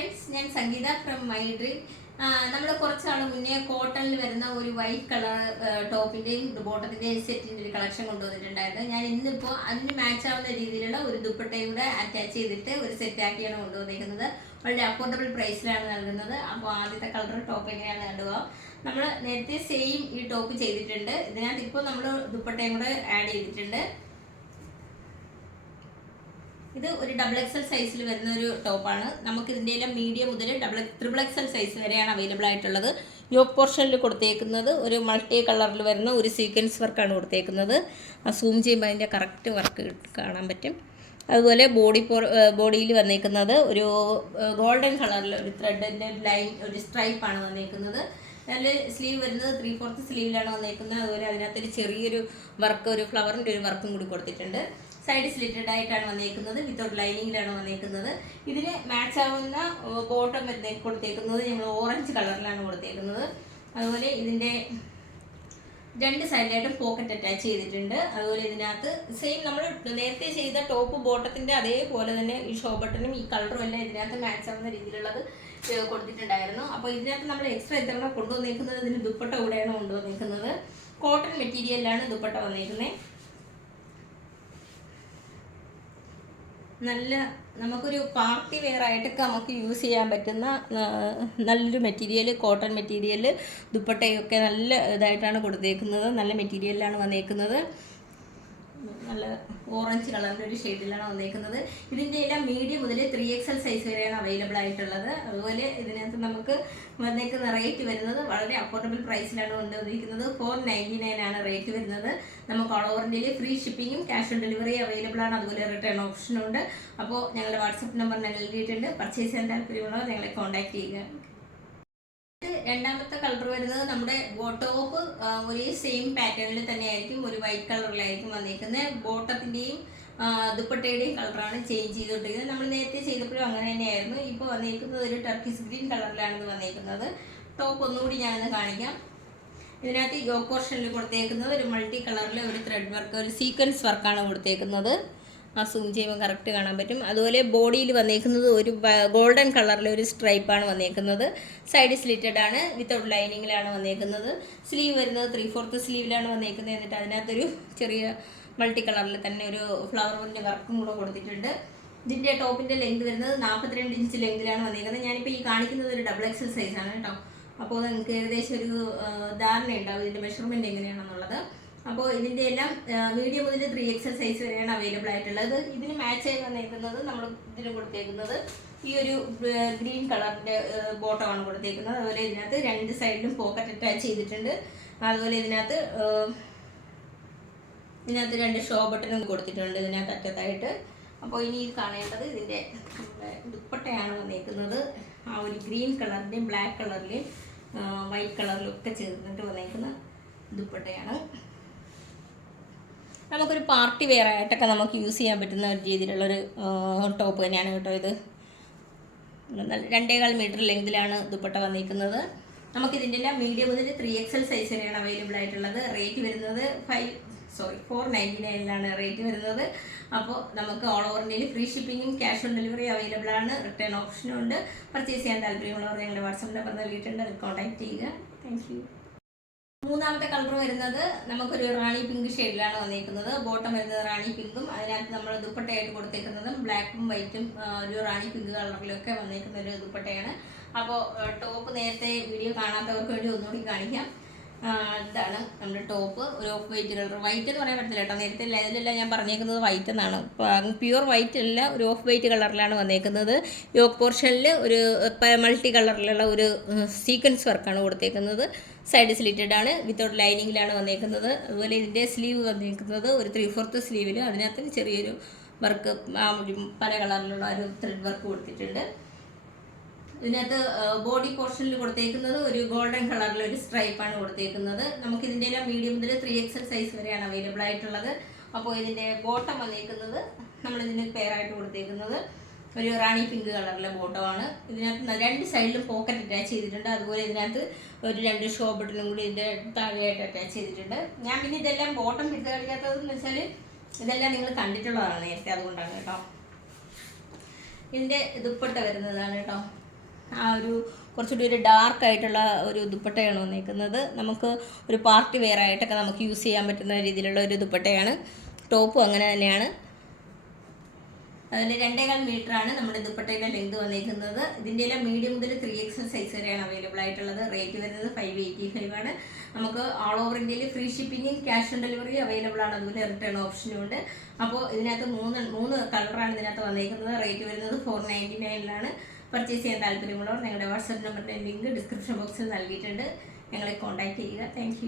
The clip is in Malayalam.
ഫ്രണ്ട്സ് ഞാൻ സംഗീത ഫ്രം മൈ ഡ്രീം നമ്മൾ കുറച്ചാൾ മുന്നേ കോട്ടണിൽ വരുന്ന ഒരു വൈറ്റ് കളർ ടോപ്പിന്റെയും ബോട്ടത്തിന്റെയും സെറ്റിന്റെ ഒരു കളക്ഷൻ കൊണ്ടുവന്നിട്ടുണ്ടായിരുന്നു. ഞാൻ ഇന്നിപ്പോൾ അതിന് മാച്ച് ആവുന്ന രീതിയിലുള്ള ഒരു ദുപ്പട്ടയും കൂടെ അറ്റാച്ച് ചെയ്തിട്ട് ഒരു സെറ്റാക്കിയാണ് കൊണ്ടുവന്നിരിക്കുന്നത് വളരെ അഫോർഡബിൾ പ്രൈസിലാണ് നൽകുന്നത്. അപ്പോൾ ആദ്യത്തെ കളർ ടോപ്പ് എങ്ങനെയാണ് കണ്ടുപോകാം നമ്മൾ നേരത്തെ സെയിം ഈ ടോപ്പ് ചെയ്തിട്ടുണ്ട്. ഇതിനകത്ത് ഇപ്പോൾ നമ്മൾ ദുപ്പട്ടയും കൂടെ ആഡ് ചെയ്തിട്ടുണ്ട്. ഇത് ഒരു ഡബിൾ എക്സൽ സൈസിൽ വരുന്ന ഒരു ടോപ്പാണ് നമുക്ക് ഇതിന്റെ മീഡിയം മുതൽ ഡബിൾ ത്രിബിൾ എക്സൽ സൈസ് വരെയാണ് അവൈലബിൾ ആയിട്ടുള്ളത്. യോക്ക് പോർഷനിൽ കൊടുത്തേക്കുന്നത് ഒരു മൾട്ടി കളറിൽ വരുന്ന ഒരു സീക്വൻസ് വർക്കാണ് കൊടുത്തേക്കുന്നത്. സൂം ചെയ്യുമ്പോൾ അതിന്റെ കറക്റ്റ് വർക്ക് കാണാൻ പറ്റും. അതുപോലെ ബോഡി ബോഡിയിൽ വന്നേക്കുന്നത് ഒരു ഗോൾഡൻ കളറിൽ ഒരു ത്രെഡിന്റെ ലൈൻ ഒരു സ്ട്രൈപ്പാണ് വന്നേക്കുന്നത്. അതിൽ സ്ലീവ് വരുന്നത് ത്രീ ഫോർത്ത് സ്ലീവിലാണ് വന്നേക്കുന്നത്. അതുപോലെ അതിനകത്തൊരു ചെറിയൊരു വർക്ക് ഒരു ഫ്ലവറിന്റെ ഒരു വർക്കും കൂടി കൊടുത്തിട്ടുണ്ട്. സൈഡ് സ്ലിറ്റഡ് ആയിട്ടാണ് വന്നേക്കുന്നത് വിത്തൗട്ട് ലൈനിങ്ങിലാണ് വന്നേക്കുന്നത്. ഇതിന് മാച്ച് ആവുന്ന ബോട്ടം കൊടുത്തേക്കുന്നത് ഞങ്ങൾ ഓറഞ്ച് കളറിലാണ് കൊടുത്തേക്കുന്നത്. അതുപോലെ ഇതിന്റെ രണ്ട് സൈഡിലായിട്ടും പോക്കറ്റ് അറ്റാച്ച് ചെയ്തിട്ടുണ്ട്. അതുപോലെ ഇതിനകത്ത് സെയിം നമ്മൾ നേരത്തെ ചെയ്ത ടോപ്പ് ബോട്ടത്തിന്റെ അതേപോലെ തന്നെ ഈ ഷോ ബട്ടണും ഈ കളറും എല്ലാം ഇതിനകത്ത് മാച്ച് ആവുന്ന രീതിയിലുള്ളത് കൊടുത്തിട്ടുണ്ടായിരുന്നു. അപ്പോൾ ഇതിനകത്ത് നമ്മൾ എക്സ്ട്രാ എത്ര കൊണ്ടുവന്നേക്കുന്നത് ഇതിന് ദുപ്പട്ട കൂടെയാണ് കൊണ്ടുവന്നേക്കുന്നത്. കോട്ടൺ മെറ്റീരിയലിലാണ് ദുപ്പട്ട വന്നേക്കുന്നത്. നല്ല നമുക്കൊരു പാർട്ടി വെയർ ആയിട്ടൊക്കെ നമുക്ക് യൂസ് ചെയ്യാൻ പറ്റുന്ന നല്ലൊരു മെറ്റീരിയൽ കോട്ടൺ മെറ്റീരിയൽ ദുപ്പട്ടയൊക്കെ നല്ല ഇതായിട്ടാണ് കൊടുത്തേക്കുന്നത്. നല്ല മെറ്റീരിയലിലാണ് വന്നേക്കുന്നത്. നല്ല ഓറഞ്ച് കളറിന്റെ ഒരു ഷെയ്ഡിലാണ് വന്നേക്കുന്നത്. ഇതിന്റെ എല്ലാം മീഡിയം മുതൽ ത്രീ എക്സ് എൽ സൈസ് വരെയാണ് അവൈലബിൾ ആയിട്ടുള്ളത്. അതുപോലെ ഇതിനകത്ത് നമുക്ക് വന്നേക്കുന്ന റേറ്റ് വരുന്നത് വളരെ അഫോർഡബിൾ പ്രൈസിലാണ് കൊണ്ടുവന്നിരിക്കുന്നത്. ഫോർ നയന്റി നയൻ ആണ് റേറ്റ് വരുന്നത്. നമുക്ക് ഓൾ ഓവർ ഇന്ത്യയിൽ ഫ്രീ ഷിപ്പിങ്ങും ക്യാഷ് ഓൺ ഡെലിവറി അവൈലബിൾ ആണ്. അതുപോലെ റിട്ടേൺ ഓപ്ഷനും ഉണ്ട്. അപ്പോൾ ഞങ്ങളുടെ വാട്സപ്പ് നമ്പർ നൽകിയിട്ടുണ്ട് പർച്ചേസ് ചെയ്യാൻ താല്പര്യമുള്ളവർ ഞങ്ങളെ കോൺടാക്ട് ചെയ്യുക. രണ്ടാമത്തെ കളർ വരുന്നത് നമ്മുടെ ബോട്ടോപ്പ് ഒരേ സെയിം പാറ്റേണിൽ തന്നെയായിരിക്കും ഒരു വൈറ്റ് കളറിലായിരിക്കും വന്നിരിക്കുന്നത് ബോട്ടത്തിന്റെയും ദുപ്പട്ടയുടെയും കളറാണ് ചേഞ്ച് ചെയ്തുകൊണ്ടിരിക്കുന്നത്. നമ്മൾ നേരത്തെ ചെയ്തപ്പോഴും അങ്ങനെ തന്നെയായിരുന്നു. ഇപ്പോൾ വന്നിരിക്കുന്നത് ഒരു ടർക്കിസ് ഗ്രീൻ കളറിലാണ് ഇത് വന്നിരിക്കുന്നത് ടോപ്പ് ഒന്നുകൂടി ഞാനൊന്ന് കാണിക്കാം. ഇതിനകത്ത് യോ പോർഷനിൽ കൊടുത്തേക്കുന്നത് ഒരു മൾട്ടി കളറിലെ ഒരു ത്രെഡ് വർക്ക് ഒരു സീക്വൻസ് വർക്കാണ് കൊടുത്തേക്കുന്നത്. ആ സൂം ചെയ്യുമ്പോൾ കറക്റ്റ് കാണാൻ പറ്റും. അതുപോലെ ബോഡിയിൽ വന്നേക്കുന്നത് ഒരു ഗോൾഡൻ കളറിലെ ഒരു സ്ട്രൈപ്പാണ് വന്നേക്കുന്നത്. സൈഡ് സ്ലിറ്റഡ് ആണ് വിത്തൗട്ട് ലൈനിങ്ങിലാണ് വന്നേക്കുന്നത്. സ്ലീവ് വരുന്നത് ത്രീ ഫോർത്ത് സ്ലീവിലാണ് വന്നേക്കുന്നത് എന്നിട്ട് അതിനകത്തൊരു ചെറിയ മൾട്ടി കളറിൽ തന്നെ ഒരു ഫ്ലവർ ഫ്ലവറിന്റെ വർക്കും കൂടെ കൊടുത്തിട്ടുണ്ട്. ഇതിന്റെ ടോപ്പിന്റെ ലെങ്ത് വരുന്നത് നാൽപ്പത്തിരണ്ട് ഇഞ്ച് ലെങ്തിലാണ് വന്നേക്കുന്നത്. ഞാനിപ്പോൾ ഈ കാണിക്കുന്നത് ഒരു ഡബിൾ എക്സൽ സൈസാണ് കേട്ടോ. അപ്പോൾ നിങ്ങൾക്ക് ഏകദേശം ഒരു ധാരണ ഉണ്ടാവും ഇതിന്റെ മെഷർമെന്റ് എങ്ങനെയാണെന്നുള്ളത്. അപ്പോൾ ഇതിന്റെ എല്ലാം മീഡിയം മുതൽ ത്രീ എക്സൽ സൈസ് വരെയാണ് അവൈലബിൾ ആയിട്ടുള്ളത്. ഇതിന് മാച്ച് ആയി വന്നേക്കുന്നത് നമ്മൾ ഇതിന് കൊടുത്തേക്കുന്നത്. ഈ ഒരു ഗ്രീൻ കളറിന്റെ ബോട്ടമാണ് കൊടുത്തേക്കുന്നത്. അതുപോലെ ഇതിനകത്ത് രണ്ട് സൈഡിലും പോക്കറ്റ് അറ്റാച്ച് ചെയ്തിട്ടുണ്ട്. അതുപോലെ ഇതിനകത്ത് ഇതിനകത്ത് രണ്ട് ഷോ ബട്ടണും കൊടുത്തിട്ടുണ്ട് ഇതിനകത്ത് അറ്റത്തായിട്ട്. അപ്പോൾ ഇനി കാണേണ്ടത് ഇതിന്റെ ദുപ്പട്ടയാണ് വന്നേക്കുന്നത്. ആ ഒരു ഗ്രീൻ കളറിന്റെയും ബ്ലാക്ക് കളറിലെയും വൈറ്റ് കളറിലും ഒക്കെ ചേർന്നിട്ട് വന്നേക്കുന്ന ദുപ്പട്ടയാണ്. നമുക്കൊരു പാർട്ടി വെയർ ആയിട്ടൊക്കെ നമുക്ക് യൂസ് ചെയ്യാൻ പറ്റുന്ന ഒരു രീതിയിലുള്ളൊരു ടോപ്പ് തന്നെയാണ് കേട്ടോ ഇത്. രണ്ടേകാൽ മീറ്റർ ലെങ്തിലാണ് ദുപ്പട്ട വന്നിരിക്കുന്നത്. നമുക്ക് ഇതിന്റെ എല്ലാം മീഡിയം മുതൽ ത്രീ എക്സൽ സൈസ് വരെയാണ് അവൈലബിൾ ആയിട്ടുള്ളത്. റേറ്റ് വരുന്നത് ഫൈവ് സോറി ഫോർ നയന്റി നയനിലാണ് റേറ്റ് വരുന്നത്. അപ്പോൾ നമുക്ക് ഓൾ ഓവർ ഇന്ത്യയിൽ ഫ്രീ ഷിപ്പിങ്ങും ക്യാഷ് ഓൺ ഡെലിവറി അവൈലബിൾ ആണ്. റിട്ടേൺ ഓപ്ഷനും ഉണ്ട്. പർച്ചേസ് ചെയ്യാൻ താല്പര്യമുള്ളവർ ഞങ്ങളുടെ വാട്സപ്പ് നമ്പർ നൽകിയിട്ടുണ്ട്. അത് കോൺടാക്ട് ചെയ്യുക. താങ്ക് മൂന്നാമത്തെ കളർ വരുന്നത് നമുക്കൊരു റാണി പിങ്ക് ഷെയ്ഡിലാണ് വന്നിരിക്കുന്നത്. ബോട്ടം വരുന്നത് റാണി പിങ്കും അതിനകത്ത് നമ്മൾ ദുപ്പട്ടയായിട്ട് കൊടുത്തേക്കുന്നതും ബ്ലാക്കും വൈറ്റും ഒരു റാണി പിങ്ക് കളറിലൊക്കെ വന്നിരിക്കുന്ന ഒരു ദുപ്പട്ടയാണ്. അപ്പോൾ ടോപ്പ് നേരത്തെ വീഡിയോ കാണാത്തവർക്ക് വേണ്ടി ഒന്നുകൂടി കാണിക്കാം. ഇതാണ് നമ്മുടെ ടോപ്പ്. ഒരു ഓഫ് വൈറ്റ് കളർ. വൈറ്റ് എന്ന് പറയാൻ പറ്റില്ല കേട്ടോ. നേരത്തെ ഇതിലെല്ലാം ഞാൻ പറഞ്ഞേക്കുന്നത് വൈറ്റ് എന്നാണ്. പ്യുവർ വൈറ്റ് അല്ല ഒരു ഓഫ് വൈറ്റ് കളറിലാണ് വന്നേക്കുന്നത് യോക്ക് പോർഷനിൽ ഒരു മൾട്ടി കളറിലുള്ള ഒരു സീക്വൻസ് വർക്കാണ് കൊടുത്തേക്കുന്നത്. സൈഡ് സ്ലിറ്റഡ് ആണ് വിത്തൗട്ട് ലൈനിങ്ങിലാണ് വന്നേക്കുന്നത്. അതുപോലെ ഇതിന്റെ സ്ലീവ് വന്നേക്കുന്നത് ഒരു ത്രീ ഫോർത്ത് സ്ലീവിൽ അതിനകത്ത് ചെറിയൊരു വർക്ക് ആ പല കളറിലുള്ള ഒരു ത്രെഡ് വർക്ക് കൊടുത്തിട്ടുണ്ട്. ഇതിനകത്ത് ബോഡി പോർഷനിൽ കൊടുത്തേക്കുന്നത് ഒരു ഗോൾഡൻ കളറിലെ ഒരു സ്ട്രൈപ്പാണ് കൊടുത്തേക്കുന്നത്. നമുക്ക് ഇതിന്റെ എല്ലാം മീഡിയം മുതൽ ത്രീ എക്സൽ സൈസ് വരെയാണ് അവൈലബിൾ ആയിട്ടുള്ളത്. അപ്പോൾ ഇതിന്റെ ബോട്ടം വന്നേക്കുന്നത് നമ്മളിതിന് പെയറായിട്ട് കൊടുത്തേക്കുന്നത്. ഒരു റാണി പിങ്ക് കളറിലെ ബോട്ടമാണ് ഇതിനകത്ത് രണ്ട് സൈഡിലും പോക്കറ്റ് അറ്റാച്ച് ചെയ്തിട്ടുണ്ട്. അതുപോലെ ഇതിനകത്ത് ഒരു രണ്ട് ഷോ ബട്ടണും കൂടി ഇതിന്റെ താഴെയായിട്ട് അറ്റാച്ച് ചെയ്തിട്ടുണ്ട്. ഞാൻ പിന്നെ ഇതെല്ലാം ബോട്ടം ഇട്ട് കളിക്കാത്തതെന്ന് വെച്ചാൽ ഇതെല്ലാം നിങ്ങൾ കണ്ടിട്ടുള്ളതാണ് നേരത്തെ അതുകൊണ്ടാണ് കേട്ടോ. ഇതിന്റെ ദുപ്പട്ട വരുന്നതാണ് കേട്ടോ. ആ ഒരു കുറച്ചുകൂടി ഒരു ഡാർക്ക് ആയിട്ടുള്ള ഒരു ദുപ്പട്ടയാണ് വന്നേക്കുന്നത്. നമുക്ക് ഒരു പാർട്ടി വെയർ ആയിട്ടൊക്കെ നമുക്ക് യൂസ് ചെയ്യാൻ പറ്റുന്ന രീതിയിലുള്ള ഒരു ദുപ്പട്ടയാണ്. ടോപ്പും അങ്ങനെ തന്നെയാണ്. അതിൽ രണ്ടേകാൽ മീറ്റർ ആണ് നമ്മുടെ ദുപ്പട്ടയുടെ ലെങ്ത് വന്നിരിക്കുന്നത്. ഇതിന്റെ എല്ലാം മീഡിയം മുതൽ ത്രീ എക്സൽ സൈസ് വരെയാണ് അവൈലബിൾ ആയിട്ടുള്ളത്. റേറ്റ് വരുന്നത് ഫൈവ് എയ്റ്റി ഫൈവ് ആണ്. നമുക്ക് ഓൾ ഓവർ ഇന്ത്യയിൽ ഫ്രീ ഷിപ്പിംഗും ക്യാഷ് ഓൺ ഡെലിവറി അവൈലബിൾ ആണ്. അതുപോലെ റിട്ടേൺ ഓപ്ഷനും ഉണ്ട്. അപ്പോൾ ഇതിനകത്ത് മൂന്ന് മൂന്ന് കളറാണ് ഇതിനകത്ത് വന്നിരിക്കുന്നത്. റേറ്റ് വരുന്നത് ഫോർ നയന്റി നയനിലാണ് പർച്ചേസ് ചെയ്യാൻ താല്പര്യമുള്ളവർ ഞങ്ങളുടെ വാട്സപ്പ് നമ്പറിന്റെ ലിങ്ക് ഡിസ്ക്രിപ്ഷൻ ബോക്സിൽ നൽകിയിട്ടുണ്ട്. ഞങ്ങളെ കോൺടാക്ട് ചെയ്യുക. താങ്ക്